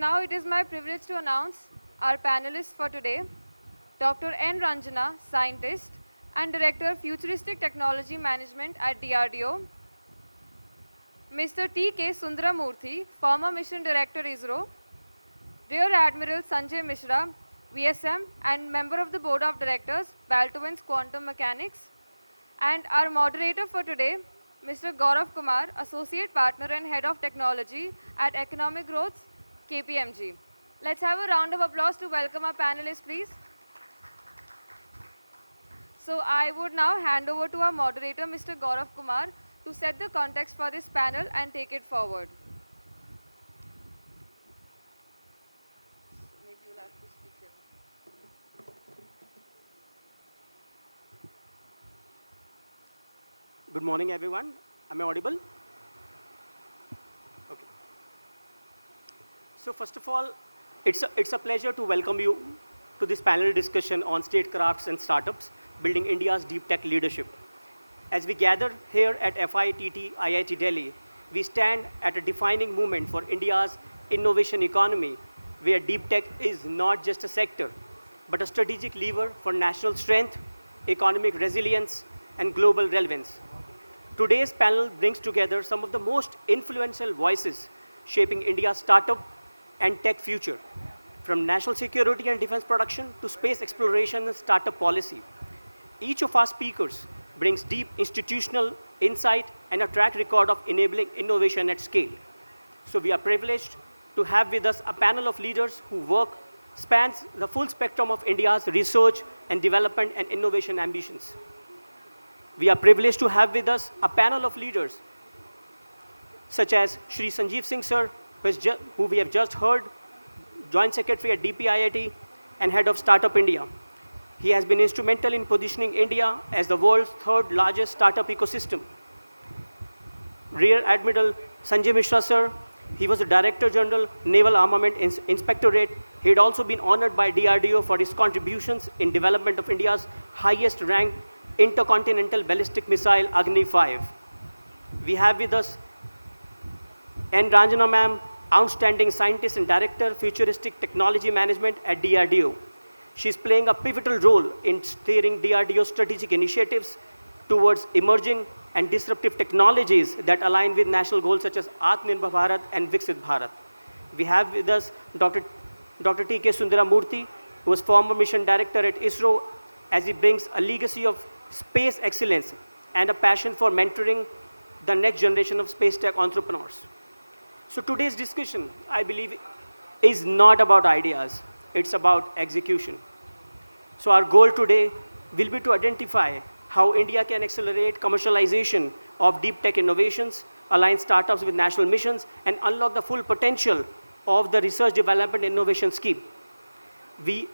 now it is my privilege to announce our panelists for today, Dr. N. Ranjana, Scientist and Director Futuristic Technology Management at DRDO, Mr. T.K. Sundaramurthy, former Mission Director ISRO, Rear Admiral Sanjay Misra, VSM and Member of the Board of Directors, Baltowins Quantum Mechanics, and our moderator for today, Mr. Gaurav Kumar, Associate Partner and Head of Technology at Economic Growth, KPMG. Let's have a round of applause to welcome our panelists, please. So I would now hand over to our moderator, Mr. Gaurav Kumar, to set the context for this panel and take it forward. Maybe you'll have to speak here. Good morning, everyone. Am I audible? Okay. So first of all, it's a pleasure to welcome you to this panel discussion on statecrafts and startups, building India's deep tech leadership. As we gather here at FITT IIT Delhi, we stand at a defining moment for India's innovation economy, where deep tech is not just a sector, but a strategic lever for national strength, economic resilience, and global relevance. Today's panel brings together some of the most influential voices shaping India's startup and tech future, from national security and defense production to space exploration and startup policy. Each of our speakers brings deep institutional insight and a track record of enabling innovation at scale. So we are privileged to have with us a panel of leaders who work spans the full spectrum of India's research and development and innovation ambitions. We are privileged to have with us a panel of leaders such as Shri Sanjiv Singh sir, who we have just heard, Joint Secretary at DPIIT and Head of Startup India. He has been instrumental in positioning India as the world's third largest startup ecosystem. Rear Admiral Sanjay Misra sir, he was the Director General, Naval Armament Inspectorate. He had also been honored by DRDO for his contributions in development of India's highest ranked intercontinental ballistic missile, Agni 5. We have with us N. Ranjana ma'am, outstanding scientist and director, futuristic technology management at DRDO. She's playing a pivotal role in steering DRDO's strategic initiatives towards emerging and disruptive technologies that align with national goals such as Atmanirbhar Bharat and Viksit Bharat. We have with us Dr. T.K. Sundaramurthy, who was former mission director at ISRO, as he brings a legacy of space excellence and a passion for mentoring the next generation of space tech entrepreneurs. So today's discussion, I believe, is not about ideas, it's about execution. So our goal today will be to identify how India can accelerate commercialization of deep tech innovations, align startups with national missions, and unlock the full potential of the research development innovation scheme. We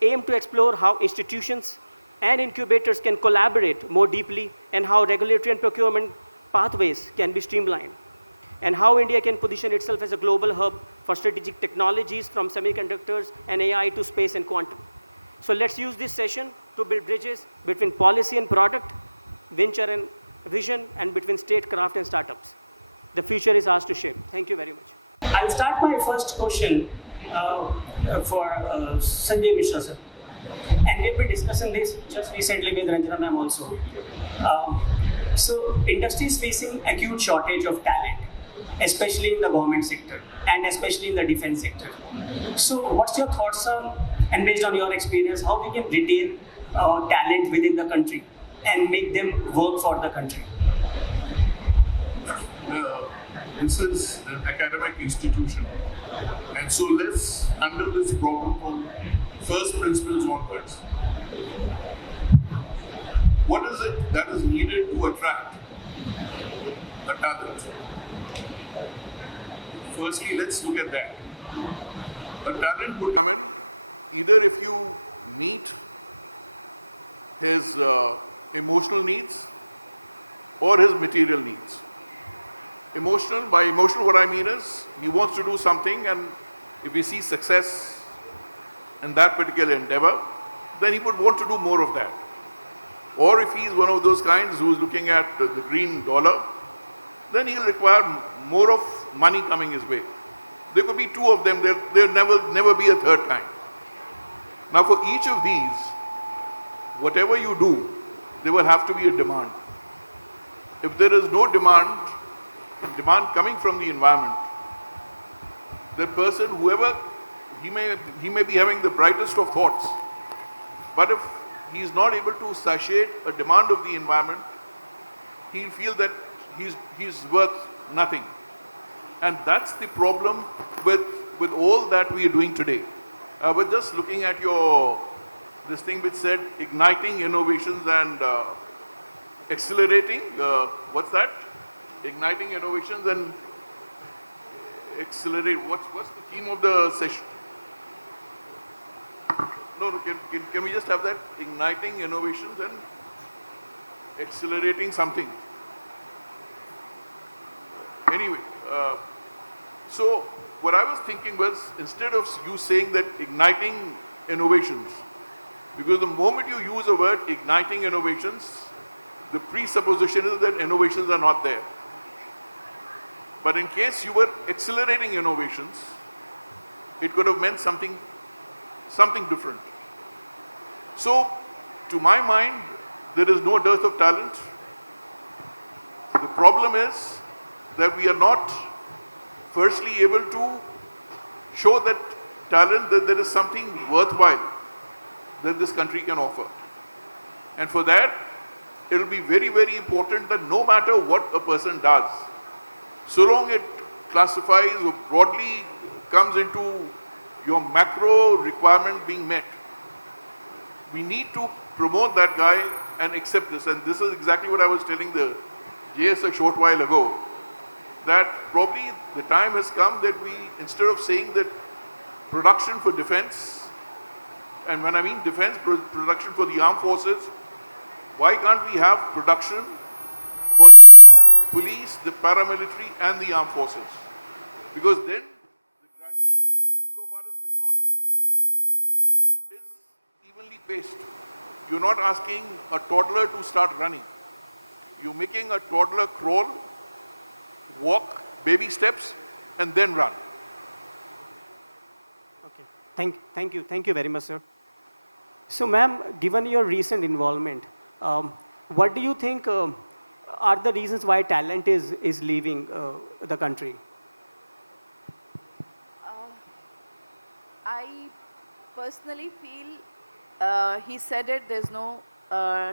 aim to explore how institutions and incubators can collaborate more deeply and how regulatory and procurement pathways can be streamlined, and how India can position itself as a global hub for strategic technologies from semiconductors and AI to space and quantum. So let's use this session to build bridges between policy and product, venture and vision, and between statecraft and startups. The future is ours to shape. Thank you very much. I'll start my first question for Sanjay Misra sir. And we've been discussing this just recently with Ranjana ma'am also. So industry is facing acute shortage of talent, especially in the government sector and especially in the defense sector. So what's your thoughts on, and based on your experience, how we can retain talent within the country and make them work for the country? This is an academic institution, and so let's handle this problem from first principles onwards. What is it that is needed to attract the talent? Firstly, let's look at that. A talent would come in either if you meet his emotional needs or his material needs. Emotional, by emotional what I mean is, he wants to do something, and if he sees success in that particular endeavor, then he would want to do more of that. Or if he's one of those kinds who's looking at the green dollar, then he'll require more of money coming his way. There could be two of them. There'll never be a third kind. Now for each of these, whatever you do, there will have to be a demand. If there is no demand coming from the environment, that person, whoever, he may be having the brightest of thoughts, but if he is not able to satiate a demand of the environment, he'll feel that he's worth nothing. And that's the problem with all that we are doing today. We're just looking at this thing which said igniting innovations and accelerating. What's that? Igniting innovations and accelerate. What's the theme of the session? No, can we just have that? Igniting innovations and accelerating something. Anyway, so what I was thinking was, instead of you saying that igniting innovations, because the moment you use the word igniting innovations, the presupposition is that innovations are not there. But in case you were accelerating innovations, it could have meant something different. So, to my mind, there is no dearth of talent. The problem is that we are not firstly able to show that talent, that there is something worthwhile that this country can offer. And for that, it will be very, very important that no matter what a person does, so long it classifies or broadly comes into your macro requirement being met, we need to promote that guy and accept this. And this is exactly what I was telling the JS a short while ago, that probably the time has come that we, instead of saying that production for defense, and when I mean defense, production for the armed forces, why can't we have production for the police, the paramilitary and the armed forces? Because then the graduation and so far as technology is concerned is evenly paced. You're not asking a toddler to start running. You're making a toddler crawl, walk, baby steps, and then run. Okay. Thank you very much, sir. So, ma'am, given your recent involvement, what do you think are the reasons why talent is leaving the country? I personally feel, he said it, there's no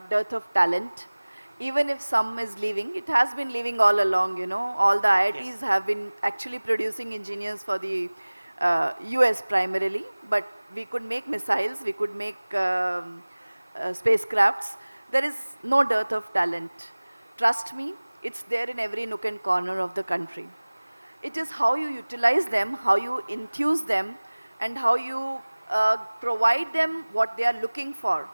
dearth of talent. Even if some is leaving, it has been leaving all along, you know. All the IITs Yes. have been actually producing engineers for the US primarily, but we could make missiles, we could make spacecrafts. There is no dearth of talent. Trust me, it's there in every nook and corner of the country. It is how you utilize them, how you enthuse them, and how you provide them what they are looking for.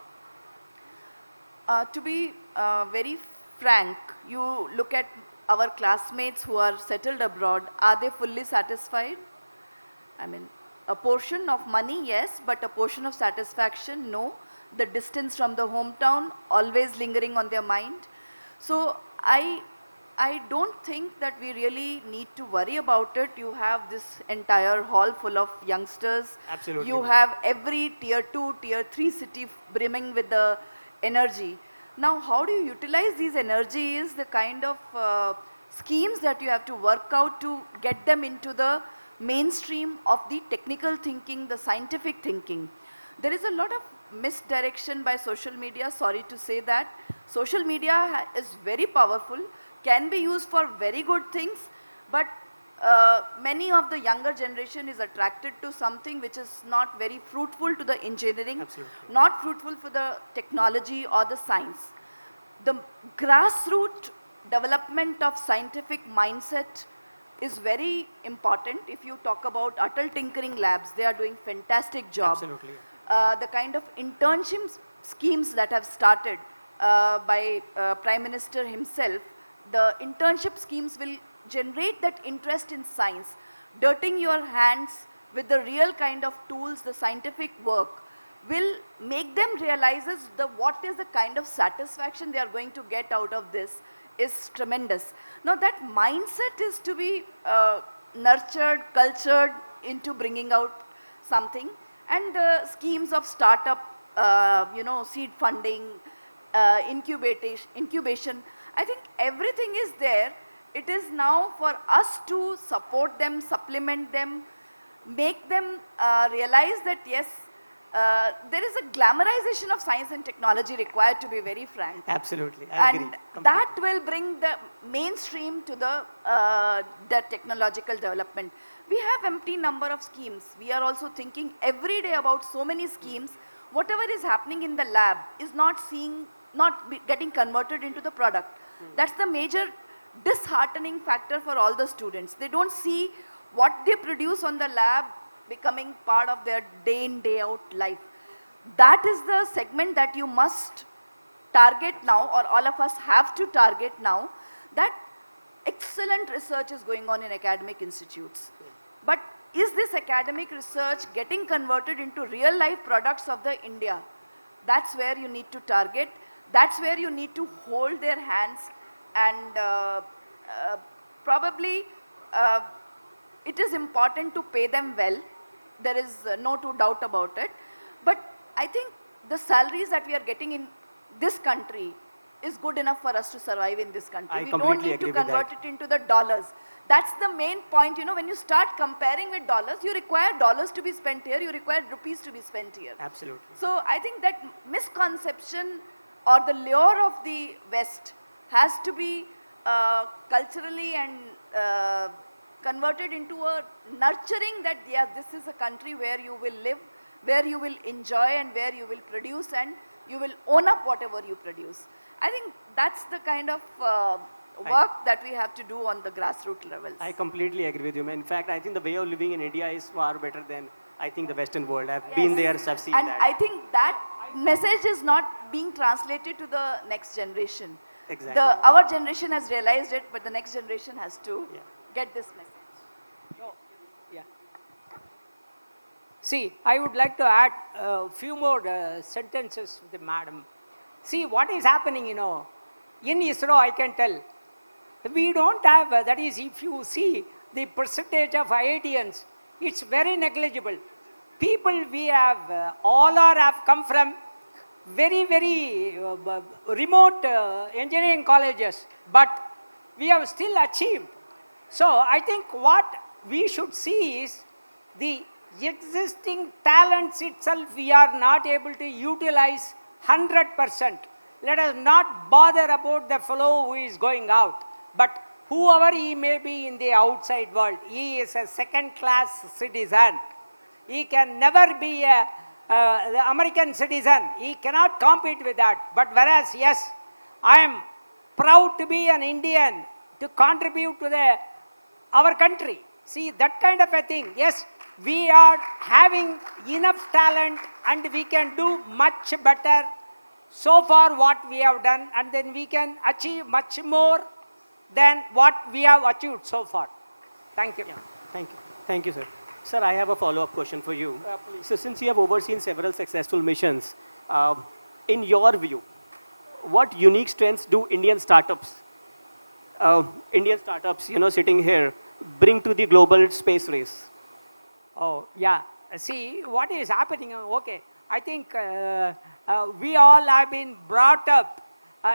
To be very frank, you look at our classmates who are settled abroad, are they fully satisfied? I mean, a portion of money, yes, but a portion of satisfaction, no. The distance from the hometown, always lingering on their mind. So I don't think that we really need to worry about it. You have this entire hall full of youngsters. Absolutely. You have every tier 2, tier 3 city brimming with the energy. Now, how do you utilize these energy is the kind of schemes that you have to work out to get them into the mainstream of the technical thinking, the scientific thinking. There is a lot of misdirection by social media, sorry to say that. Social media is very powerful, can be used for very good things, but many of the younger generation is attracted to something which is not very fruitful to the engineering, Absolutely. not fruitful for the technology or the science. The grassroots development of scientific mindset is very important. If you talk about Atal Tinkering Labs, they are doing fantastic job. Absolutely. The kind of internship schemes that have started by Prime Minister himself, the internship schemes will generate that interest in science, dirting your hands with the real kind of tools, the scientific work, will make them realize what is the kind of satisfaction they are going to get out of this is tremendous. Now that mindset is to be nurtured, cultured into bringing out something. And the schemes of startup, seed funding, incubation, I think everything is there. It is now for us to support them, supplement them, make them realize that yes, there is a glamorization of science and technology required, to be very frank. Absolutely, I agree. And that will bring the mainstream to the technological development. We have empty number of schemes. We are also thinking every day about so many schemes. Whatever is happening in the lab is not getting converted into the product. That's the major disheartening factor for all the students. They don't see what they produce on the lab becoming part of their day in, day out life. That is the segment that you must target now, or all of us have to target now, that excellent research is going on in academic institutes. But is this academic research getting converted into real life products of the India? That's where you need to target. That's where you need to hold their hands, and probably it is important to pay them well. There is no two doubt about it. But I think the salaries that we are getting in this country is good enough for us to survive in this country. We don't need to convert it into the dollars. That's the main point. When you start comparing with dollars, you require dollars to be spent here, you require rupees to be spent here. Absolutely. So I think that misconception or the lure of the West has to be culturally and converted into a nurturing that, yes, this is a country where you will live, where you will enjoy, and where you will produce, and you will own up whatever you produce. I think that's the kind of work that we have to do on the grassroots levels. I completely agree with you. In fact, I think the way of living in India is far better than, I think, the Western world. I've been there, so I've seen and that. I think that message is not being translated to the next generation. Exactly. Our generation has realized it, but the next generation has to get this message. Yeah. See, I would like to add a few more sentences with the madam. See, what is happening, in ISRO, I can tell. We don't have, that is, if you see the percentage of IITians, it's very negligible. People we have, have come from very, very remote engineering colleges, but we have still achieved. So I think what we should see is the existing talents itself we are not able to utilize 100%. Let us not bother about the fellow who is going out, but whoever he may be in the outside world, he is a second-class citizen. He can never be the American citizen. He cannot compete with that. But whereas, yes, I am proud to be an Indian, to contribute to our country. See, that kind of a thing. Yes, we are having enough talent and we can do much better so far what we have done, and then we can achieve much more than what we have achieved so far. Thank you. Yeah, thank you. Thank you, sir. Sir, I have a follow-up question for you. Please. So since you have overseen several successful missions, in your view, what unique strengths do Indian startups, sitting here, bring to the global space race? Oh, yeah. See, what is happening, okay, I think we all have been brought up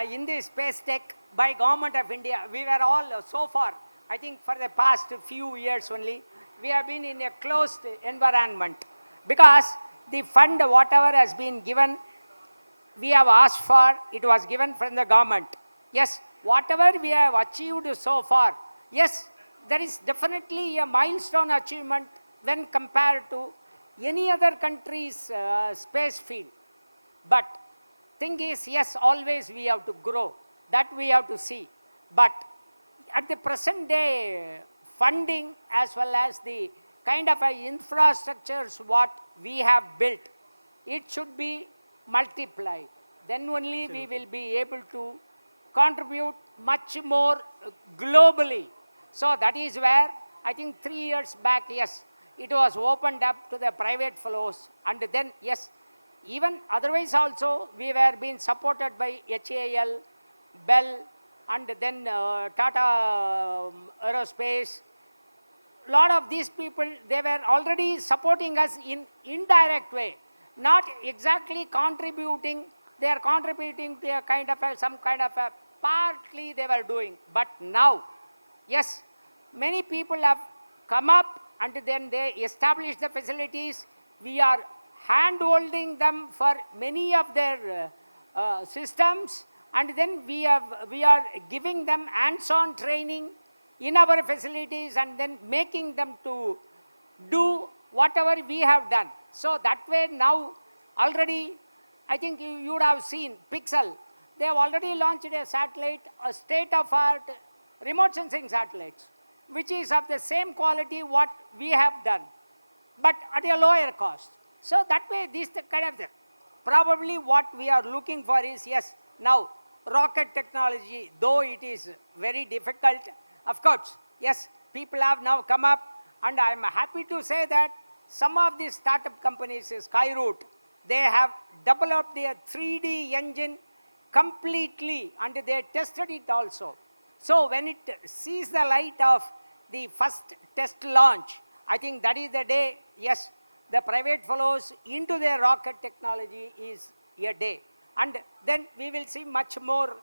in the space tech by Government of India. We were all so far, I think for the past few years only, we have been in a closed environment because the fund, whatever has been given, we have asked for, it was given from the government. Yes, whatever we have achieved so far, yes, there is definitely a milestone achievement when compared to any other country's space field. But thing is, yes, always we have to grow. That we have to see. But at the present day, funding as well as the kind of infrastructures what we have built, it should be multiplied. Then only we will be able to contribute much more globally. So that is where I think 3 years back, yes, it was opened up to the private fellows, and then, yes, even otherwise also we were being supported by HAL, Bell, and then Tata Aerospace, lot of these people, they were already supporting us in indirect way, not exactly contributing. They are contributing to a kind of some kind of a partly they were doing. But now, yes, many people have come up and then they establish the facilities. We are hand-holding them for many of their systems, and then we are giving them hands-on training in our facilities and then making them to do whatever we have done. So that way now already, I think you would have seen Pixel. They have already launched a satellite, a state-of-art remote sensing satellites, which is of the same quality what we have done, but at a lower cost. So that way, this kind of thing. Probably what we are looking for is, yes, now rocket technology, though it is very difficult, of course, yes, people have now come up, and I am happy to say that some of these startup companies, Skyroot, they have developed a 3D engine completely, and they tested it also. So when it sees the light of the first test launch, I think that is the day, yes, the private fellows into their rocket technology is a day. And then we will see much more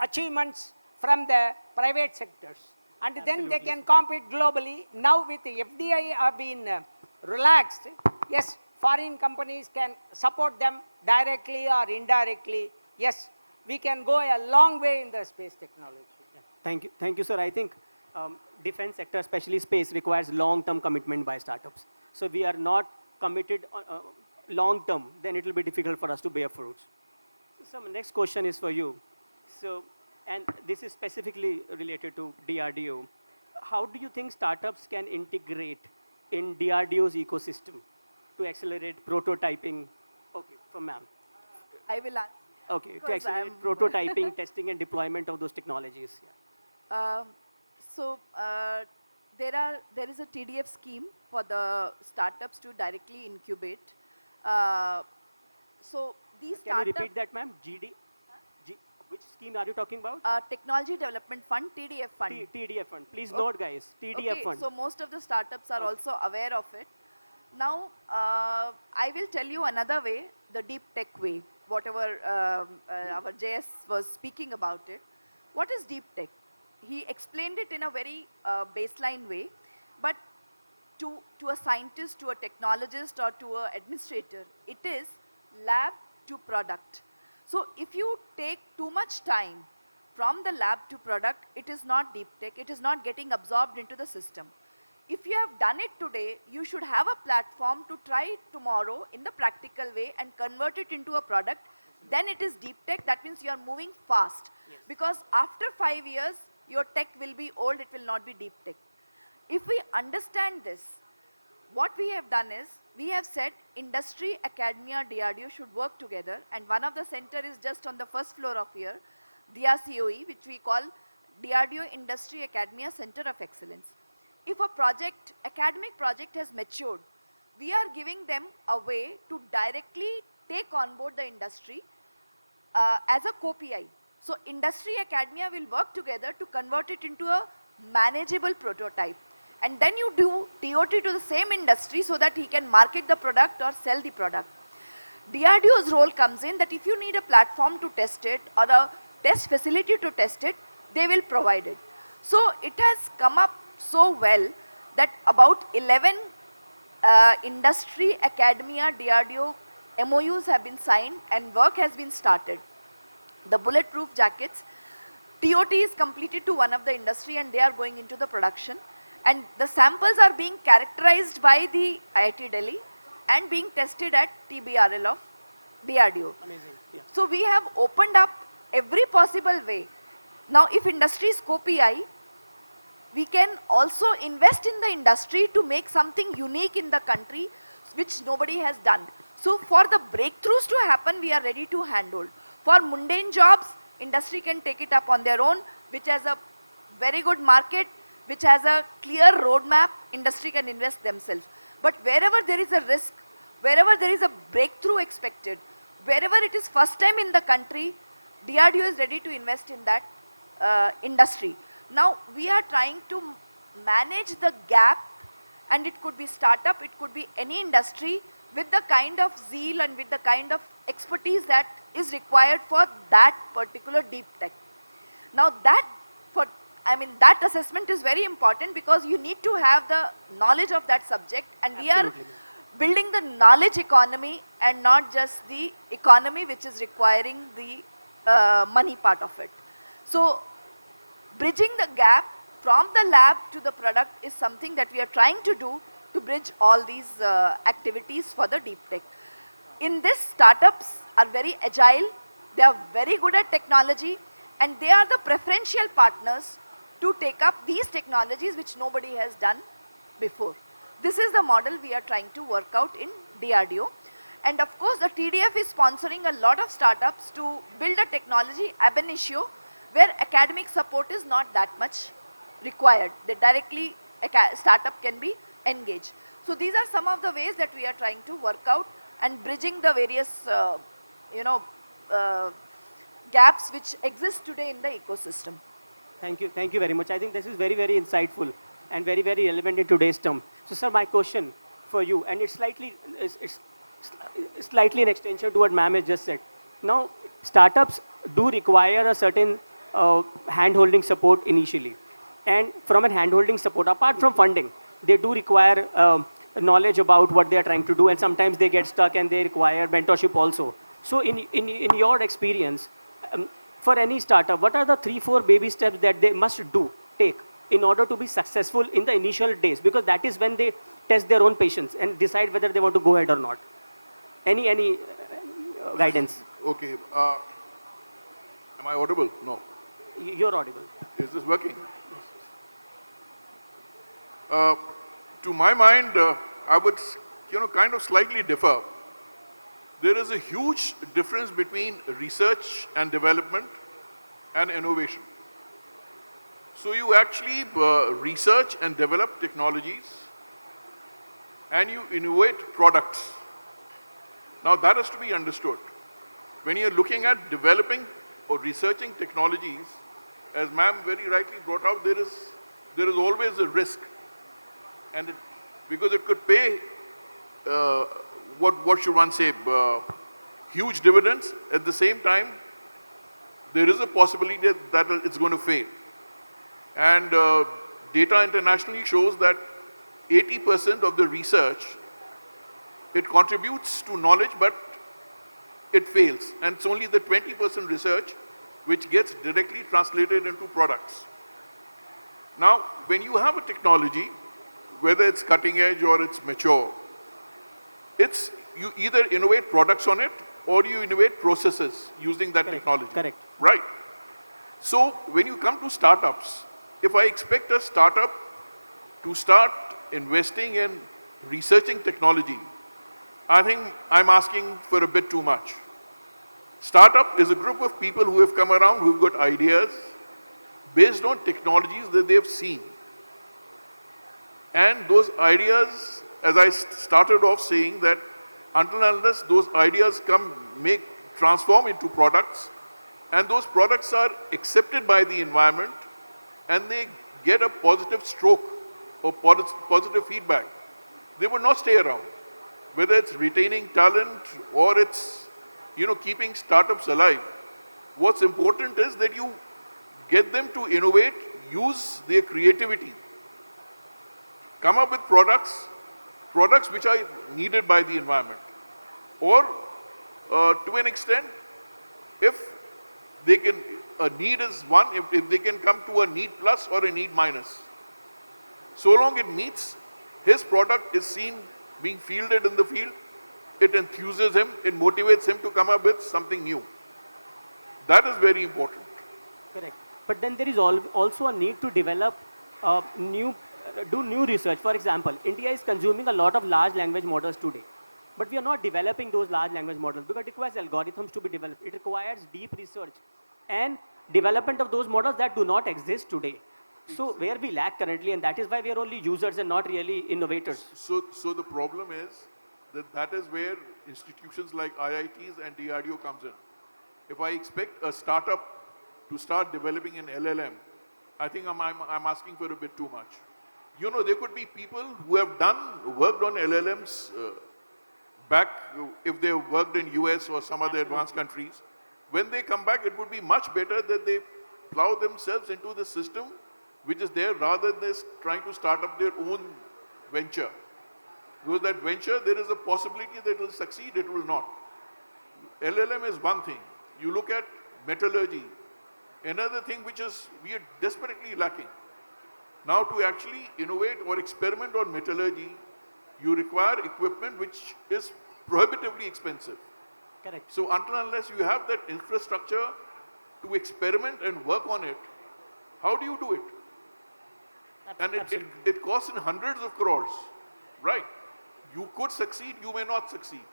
achievements from the private sectors. And then they can compete globally. Now with the FDI have been relaxed, yes, foreign companies can support them directly or indirectly. Yes, we can go a long way in the space technology. Yeah. Thank you, sir. I think defense sector, especially space, requires long-term commitment by startups. So we are not committed long-term, then it will be difficult for us to bear fruits. So my next question is for you. So, and this is specifically related to DRDO. How do you think startups can integrate in DRDO's ecosystem to accelerate prototyping? Okay, for ma'am. I will answer. Okay, to accelerate prototyping, testing, and deployment of those technologies. Yeah. There is a TDF scheme for the startups to directly incubate. So these Can you repeat that, ma'am? Which scheme are you talking about? Technology Development Fund, TDF Fund. TDF Fund. Please note, guys, TDF Fund. So most of the startups are also aware of it. Now, I will tell you another way, the deep tech way, whatever our JS was speaking about it. What is deep tech? He explained it in a very baseline way, but to a scientist, to a technologist, or to an administrator, it is lab to product. So if you take too much time from the lab to product, it is not deep tech, it is not getting absorbed into the system. If you have done it today, you should have a platform to try it tomorrow in the practical way and convert it into a product. Then it is deep tech. That means you are moving fast. Yes. Because after 5 years, your tech will be old, it will not be deep tech. If we understand this, what we have done is, we have said industry, academia, DRDO should work together, and one of the center is just on the first floor of here, DRCOE, which we call DRDO Industry Academia Center of Excellence. If a project, academic project has matured, we are giving them a way to directly take on board the industry as a co-PI. So industry, academia will work together to convert it into a manageable prototype. And then you do TOT to the same industry so that he can market the product or sell the product. DRDO's role comes in that if you need a platform to test it or a test facility to test it, they will provide it. So it has come up so well that about 11 industry, academia, DRDO MOUs have been signed and work has been started. The bulletproof jackets, TOT is completed to one of the industry and they are going into the production. And the samples are being characterized by the IIT Delhi and being tested at TBRL of DRDO. Amazing. Yeah. So we have opened up every possible way. Now if industry is co-PI, we can also invest in the industry to make something unique in the country which nobody has done. So for the breakthroughs to happen, we are ready to handhold. For mundane jobs, industry can take it up on their own, which has a very good market, which has a clear roadmap, industry can invest themselves. But wherever there is a risk, wherever there is a breakthrough expected, wherever it is first time in the country, DRDO is ready to invest in that industry. Now, we are trying to manage the gap, and it could be startup, it could be any industry, with the kind of zeal and with the kind of expertise that is required for that particular deep tech. Now that assessment is very important because you need to have the knowledge of that subject, and we are building the knowledge economy and not just the economy which is requiring the money part of it. So bridging the gap from the lab to the product is something that we are trying to do to bridge all these activities for the deep tech. In this, startups are very agile, they are very good at technology, and they are the preferential partners to take up these technologies which nobody has done before. This is the model we are trying to work out in DRDO. And of course, the TDF is sponsoring a lot of startups to build a technology ab initio where academic support is not that much required. They directly, startup can be engaged. So these are some of the ways that we are trying to work out and bridging the various, gaps which exist today in the ecosystem. Thank you very much. I think this is very, very insightful and very, very relevant in today's term. So, sir, my question for you, and it's slightly an extension to what ma'am has just said. Now, startups do require a certain hand-holding support initially. And from a hand-holding support, apart from funding, they do require knowledge about what they are trying to do, and sometimes they get stuck and they require mentorship also. So in your experience, for any startup, what are the 3-4 baby steps that they must take in order to be successful in the initial days? Because that is when they test their own patience and decide whether they want to go ahead or not. Any guidance? Okay. Am I audible? No. You're audible. Is this working? To my mind, I would, kind of slightly differ. There is a huge difference between research and development and innovation. So you actually research and develop technologies and you innovate products. Now that is to be understood. When you're looking at developing or researching technologies, as ma'am very rightly brought out, there is always a risk. And because it could pay, what should one say, huge dividends. At the same time, there is a possibility that it's going to fail. And data internationally shows that 80% of the research, it contributes to knowledge, but it fails. And it's only the 20% research which gets directly translated into products. Now, when you have a technology, whether it's cutting edge or it's mature, you either innovate products on it or you innovate processes using that technology. Correct. Right. So when you come to startups, if I expect a startup to start investing in researching technology, I think I'm asking for a bit too much. Startup is a group of people who have come around, who've got ideas based on technologies that they've seen. And those ideas, as I started off saying, that until and unless those ideas transform into products, and those products are accepted by the environment, and they get a positive stroke or positive feedback, they will not stay around. Whether it's retaining talent or it's, keeping startups alive. What's important is that you get them to innovate, use their creativity, come up with products which are needed by the environment. Or to an extent, if they can, a need is one, if they can come to a need plus or a need minus. So long it meets, his product is seen being fielded in the field, it enthuses him, it motivates him to come up with something new. That is very important. Correct. But then there is also a need to develop do new research. For example, India is consuming a lot of large language models today. But we are not developing those large language models because it requires algorithms to be developed. It requires deep research and development of those models that do not exist today. So where we lack currently, and that is why we are only users and not really innovators. So the problem is that is where institutions like IITs and DRDO comes in. If I expect a startup to start developing an LLM, I think I'm asking for a bit too much. You know, there could be people who have worked on LLMs back, if they worked in US or some other advanced countries. When they come back, it would be much better that they plow themselves into the system which is there rather than trying to start up their own venture. Because that venture, there is a possibility that it will succeed, it will not. LLM is one thing. You look at metallurgy, another thing which is we are desperately lacking. Now to actually innovate or experiment on metallurgy, you require equipment which is prohibitively expensive. Correct. So until unless you have that infrastructure to experiment and work on it, how do you do it? And it costs in hundreds of crores, right? You could succeed, you may not succeed.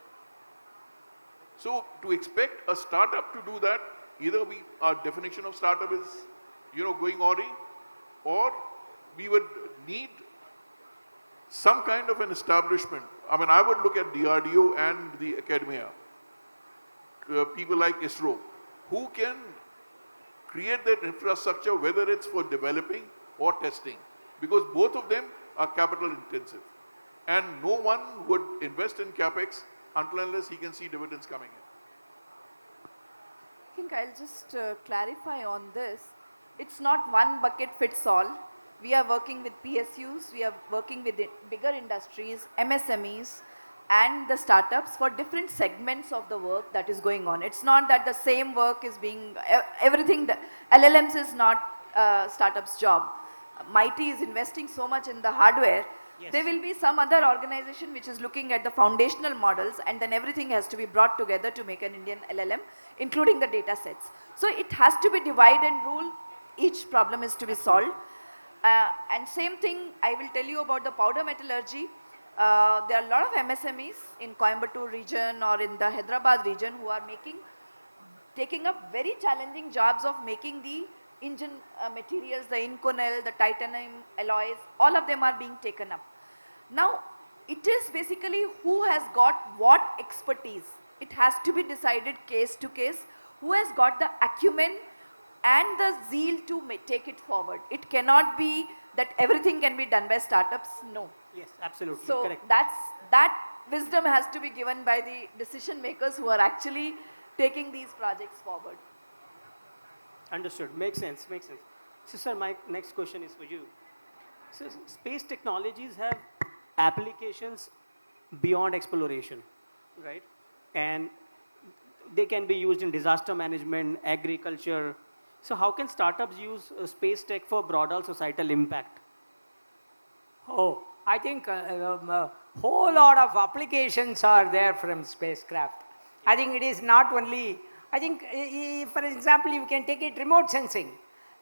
So to expect a startup to do that, either our definition of startup is, going awry, or we would need some kind of an establishment. I mean, I would look at DRDO and the academia, people like ISRO, who can create that infrastructure, whether it's for developing or testing, because both of them are capital intensive. And no one would invest in capex until unless he can see dividends coming in. I think I'll just clarify on this. It's not one bucket fits all. We are working with PSUs, we are working with the bigger industries, MSMEs, and the startups for different segments of the work that is going on. It's not that the same work is being, everything, the LLMs is not startup's job. Mighty is investing so much in the hardware. Yes. There will be some other organization which is looking at the foundational models, and then everything has to be brought together to make an Indian LLM, including the data sets. So it has to be divide and rule. Each problem is to be solved. And same thing, I will tell you about the powder metallurgy. There are a lot of MSMEs in Coimbatore region or in the Hyderabad region who are taking up very challenging jobs of making the engine materials, the Inconel, the titanium alloys, all of them are being taken up. Now, it is basically who has got what expertise. It has to be decided case to case, who has got the acumen and the zeal to take it forward. It cannot be that everything can be done by startups, no. Yes, absolutely, so correct. That wisdom has to be given by the decision makers who are actually taking these projects forward. Understood, makes sense, makes sense. So sir, my next question is for you. So space technologies have applications beyond exploration, right? And they can be used in disaster management, agriculture. So how can startups use space tech for broader societal impact? Oh, I think a whole lot of applications are there from spacecraft. I think it is not only, I think, for example, you can take it remote sensing.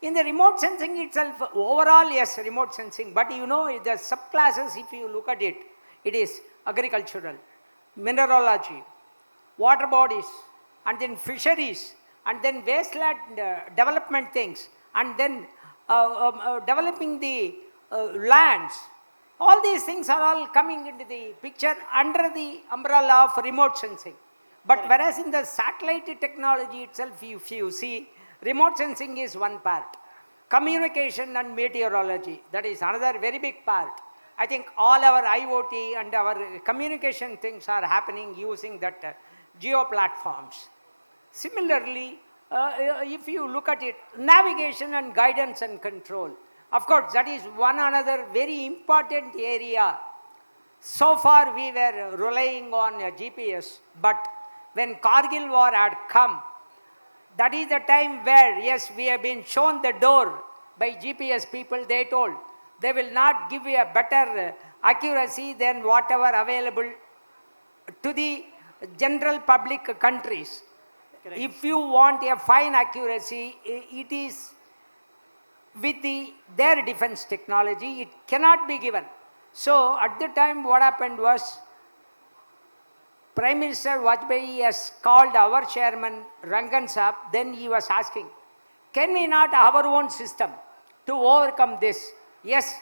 In the remote sensing itself, overall, yes, remote sensing, but you know, the subclasses, if you look at it, it is agricultural, mineralogy, water bodies, and then fisheries, and then wasteland development things, and then developing the lands. All these things are all coming into the picture under the umbrella of remote sensing. But whereas in the satellite technology itself, if you see, remote sensing is one part. Communication and meteorology, that is another very big part. I think all our IoT and our communication things are happening using that geo platforms. Similarly, if you look at it, navigation and guidance and control. Of course, that is one another very important area. So far, we were relying on GPS, but when Kargil war had come, that is the time where, yes, we have been shown the door by GPS people. They told they will not give you a better accuracy than whatever available to the general public countries. Correct. If you want a fine accuracy, it is with their defense technology, it cannot be given. So at the time, what happened was, Prime Minister Vajpayee has called our chairman, Rangan Saab, then he was asking, can we not have our own system to overcome this? Yes,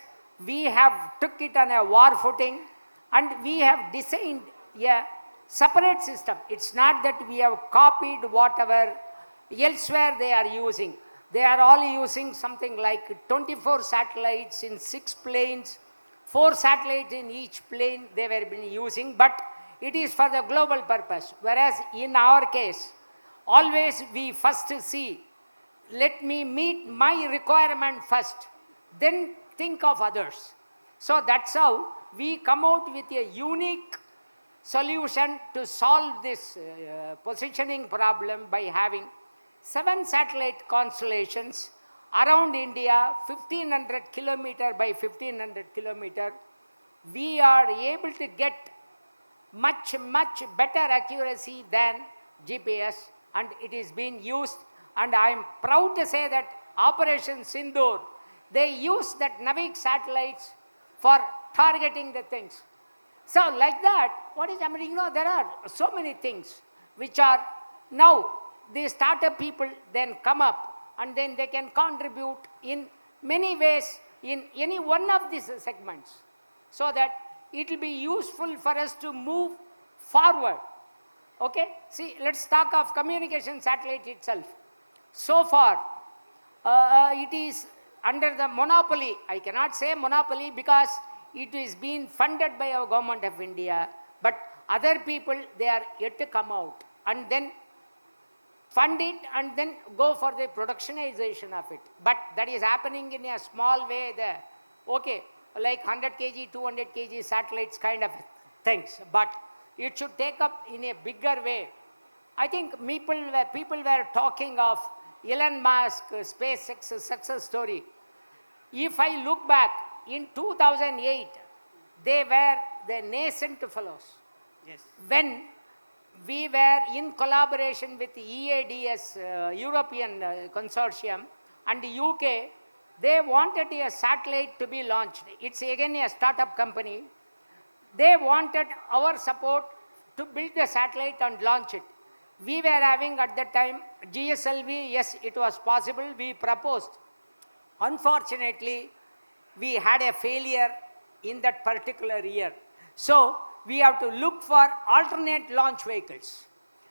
we have took it on a war footing and we have designed a separate system. It's not that we have copied whatever elsewhere they are using. They are all using something like 24 satellites in 6 planes 4 satellites in each plane they were been using, but it is for the global purpose. Whereas in our case, always we first see, let me meet my requirement first, then think of others. So that's how we come out with a unique solution to solve this positioning problem by having 7 satellite constellations around India, 1500 kilometer by 1500 kilometer. We are able to get much better accuracy than GPS, and it is being used. And I am proud to say that Operation Sindoor, they use that Navig satellites for targeting the things. So like that, what is happening? There are so many things which are now the startup people then come up and then they can contribute in many ways in any one of these segments, so that it will be useful for us to move forward. Okay? See, let's talk of communication satellite itself. So far, it is under the monopoly. I cannot say monopoly because it is being funded by our government of India, but other people, they are yet to come out and then fund it and then go for the productionization of it. But that is happening in a small way there. Okay, like 100 kg, 200 kg satellites kind of things. But it should take up in a bigger way. I think people were talking of Elon Musk, SpaceX success story. If I look back, in 2008, they were the nascent fellows. Yes. When we were in collaboration with EADS, European Consortium, and the UK, they wanted a satellite to be launched. It's again a startup company. They wanted our support to build the satellite and launch it. We were having at that time GSLV, yes, it was possible, we proposed. Unfortunately, we had a failure in that particular year. So, we have to look for alternate launch vehicles,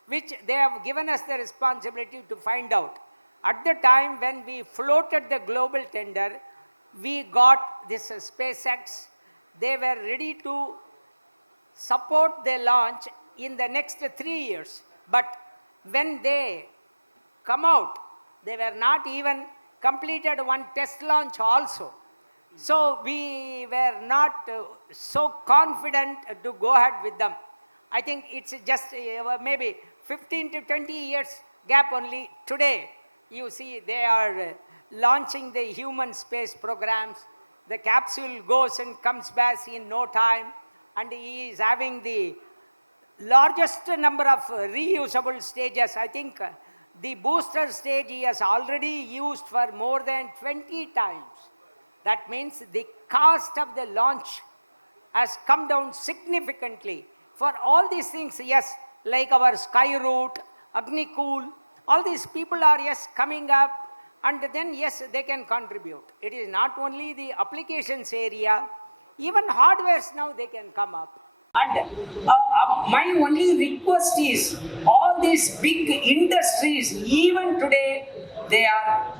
which they have given us the responsibility to find out. At the time when we floated the global tender, we got this SpaceX. They were ready to support the launch in the next 3 years. But when they come out, they were not even completed one test launch also. So we were not so confident to go ahead with them. I think it's just maybe 15 to 20 years gap only. Today, you see, they are launching the human space programs. The capsule goes and comes back in no time, and he is having the largest number of reusable stages. I think the booster stage he has already used for more than 20 times. That means the cost of the launch has come down significantly. For all these things, yes, like our Skyroot, Agnicool, all these people are, yes, coming up, and then, yes, they can contribute. It is not only the applications area, even hardwares now they can come up. And my only request is, all these big industries, even today, they are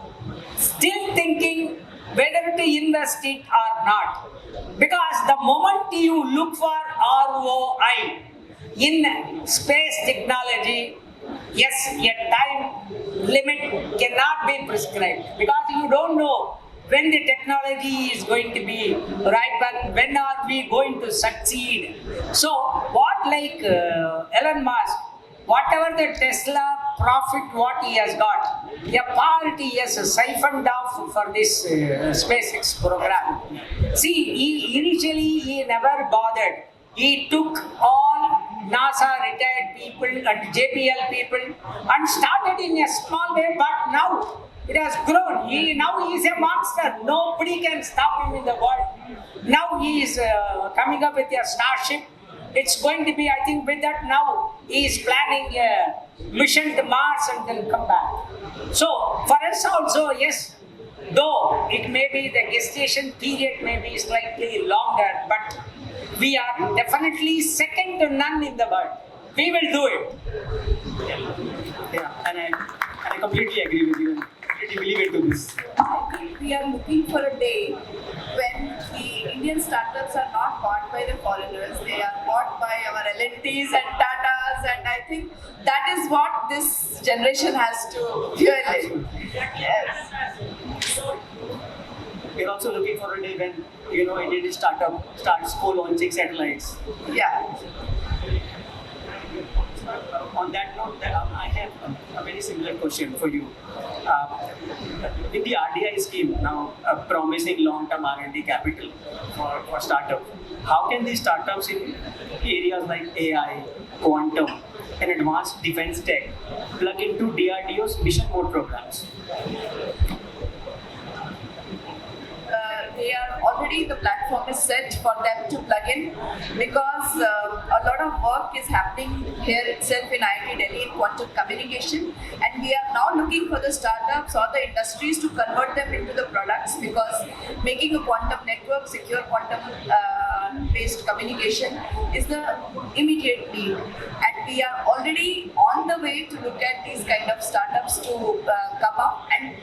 still thinking whether to invest it or not. Because the moment you look for ROI in space technology, yes, a time limit cannot be prescribed, because you don't know when the technology is going to be ripe, when are we going to succeed. So what, like Elon Musk, whatever the Tesla profit what he has got, a part he has siphoned off for this SpaceX program. See, initially he never bothered. He took all NASA retired people and JPL people and started in a small way, but now it has grown. Now he is a monster. Nobody can stop him in the world. Now he is coming up with a Starship. It's going to be, I think, with that now, he is planning a mission to Mars and then come back. So, for us also, yes, though it may be the gestation period may be slightly longer, but we are definitely second to none in the world. We will do it. Yeah, and I completely agree with you. I completely believe into this. think we are looking for a day when the Indian startups are not bought by the foreigners, they are bought by our L&Ts and Tatas, and I think that is what this generation has to fuel it. Yes. We're also looking for a day when, Indian startup starts co-launching satellites. Yeah. On that note, I have a very similar question for you. With the RDI scheme now promising long-term R&D capital for startups, how can these startups in areas like AI, quantum, and advanced defense tech plug into DRDO's mission mode programs? They are already, the platform is set for them to plug in because a lot of work is happening here itself in IIT Delhi in quantum communication, and we are now looking for the startups or the industries to convert them into the products, because making a quantum network, secure quantum based communication is the immediate need, and we are already on the way to look at these kind of startups to come up, and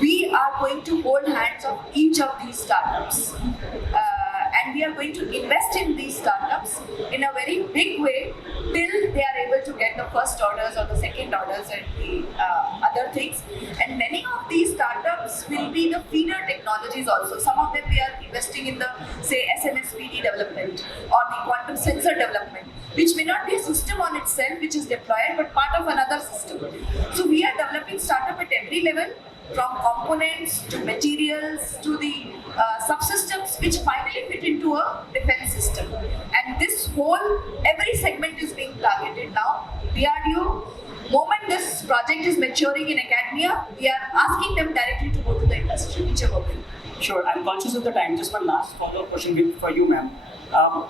we are going to hold hands of each of these startups, and we are going to invest in these startups in a very big way till they are able to get the first orders or the second orders and the other things. And many of these startups will be the feeder technologies also. Some of them we are investing in the, say, SNSPD development or the quantum sensor development, which may not be a system on itself which is deployed, but part of another system. So we are developing startup at every level, from components to materials to the subsystems which finally fit into a defense system. And this whole, every segment is being targeted now. DRDO, moment this project is maturing in academia, we are asking them directly to go to the industry, whichever way. Sure, I'm conscious of the time. Just one last follow-up question for you, ma'am.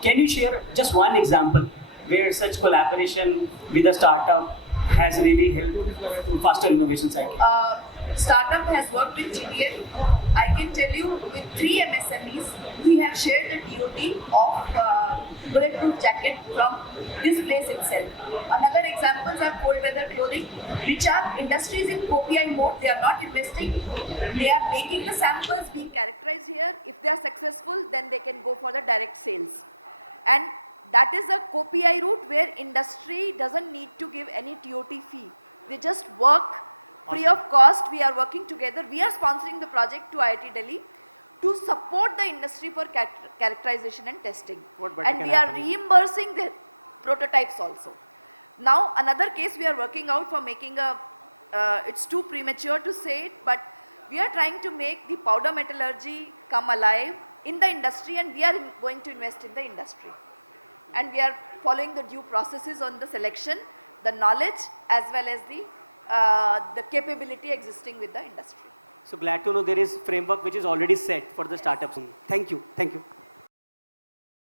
Can you share just one example where such collaboration with a startup has really helped to faster innovation cycle? Startup has worked with GTL. I can tell you with 3 MSMEs, we have shared the DOT of bulletproof jacket from this place itself. Another examples are cold weather clothing, which are industries in KPI mode. They are not investing. They are making the samples being characterized here. If they are successful, then they can go for the direct sales. And that is a KPI route where industry doesn't need to give any TOT fee. They just work free of cost. We are working together. We are sponsoring the project to IIT Delhi to support the industry for characterization and testing. And we are reimbursing the prototypes also. Now another case we are working out for making a, it's too premature to say it, but we are trying to make the powder metallurgy come alive in the industry, and we are going to invest in the industry. And we are following the due processes on the selection, the knowledge, as well as the capability existing with the industry. So glad to know there is framework which is already set for the startups. Thank you. Thank you.